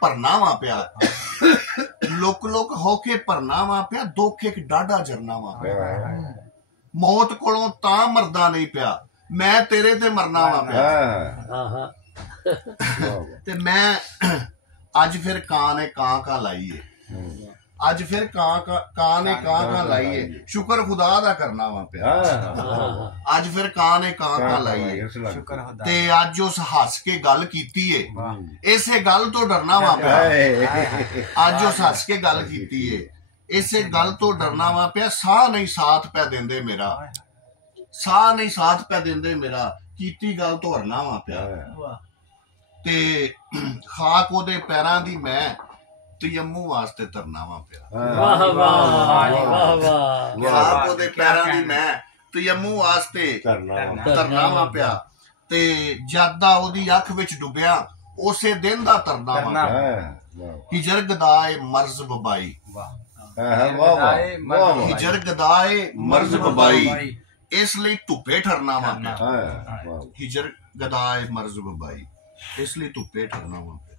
ਭਰਨਾ ਵਾ ਪਿਆ ਲੁਕ ਲੁਕ ਹੋ ਕੇ ਭਰਨਾ ਵਾ ਪਿਆ ਦੁੱਖ ਇੱਕ ਡਾਢਾ ਜਰਨਾ ਵਾ ਪਿਆ ਮੌਤ ਕੋਲੋਂ ਤਾਂ ਮਰਦਾ ਨਹੀਂ ਪਿਆ ਮੈਂ ਤੇਰੇ ਤੇ ਮਰਨਾ ਵਾ ਪਿਆ ਤੇ ਮੈਂ ਅੱਜ ਫਿਰ ਕਾਂ ਨੇ ਕਾਂ ਲਾਈਏ ਅੱਜ ਫਿਰ ਕਾਂ ਨੇ ਕਾਂ ਲਾਈਏ ਸ਼ੁਕਰ ਖੁਦਾ ਦਾ ਕਰਨਾ ਵਾ ਪਿਆ ਅੱਜ ਫਿਰ ਕਾਂ ਨੇ ਕਾਂ ਲਾਈਏ ਤੇ ਅੱਜ ਉਸ ਹੱਸ ਕੇ ਗੱਲ ਕੀਤੀ ਏ ਇਸੇ ਗੱਲ ਤੋਂ ਡਰਨਾ ਵਾ ਪਿਆ ਅੱਜ ਉਸ ਹੱਸ ਕੇ ਗੱਲ ਕੀਤੀ ਏ ਇਸੇ ਗੱਲ ਤੋਂ ਡਰਨਾ ਵਾ ਪਿਆ ਸਾਹ ਨਹੀਂ ਸਾਥ ਪੈ ਦਿੰਦੇ ਮੇਰਾ ਸਾਹ ਨਹੀਂ ਸਾਥ ਪੈ ਦਿੰਦੇ ਮੇਰਾ ਕੀਤੀ ਗੱਲ ਤੋਂ ਹਰਨਾ ਵਾ ਪਿਆ ਤੇ ਖਾਕ ਉਹਦੇ ਪੈਰਾਂ ਦੀ ਮੈਂ ਤਯੰਮੂ ਵਾਸਤੇ ਤਰਨਾ ਵਾ ਪਿਆ ਵਾਹ ਵਾਹ ਵਾਹ ਵਾਹ ਖਾਕ ਉਹਦੇ ਪੈਰਾਂ ਦੀ ਮੈਂ ਤਯੰਮੂ ਵਾਸਤੇ ਤਰਨਾ ਵਾ ਪਿਆ ਤੇ ਜਾਦਾ ਉਹਦੀ ਅੱਖ ਵਿੱਚ ਡੁੱਬਿਆ ਉਸੇ ਦਿਨ ਦਾ ਤਰਨਾ ਵਾ ਹਿਜਰ ਗਦਾਏ ਮਰਜ਼ ਬਬਾਈ ਹਿਜਰ ਗਦਾਏ ਮਰਜ਼ ਬਬਾਈ ਇਸ ਲਈ ਧੁੱਪੇ ਠਰਨਾ ਵਾ ਪਿਆ ਹਿਜਰ ਗਦਾਏ ਮਰਜ਼ ਬਬਾਈ ਇਸ ਲਈ ਧੁੱਪੇ ਠਰਨਾ ਵਾ ਪਿਆ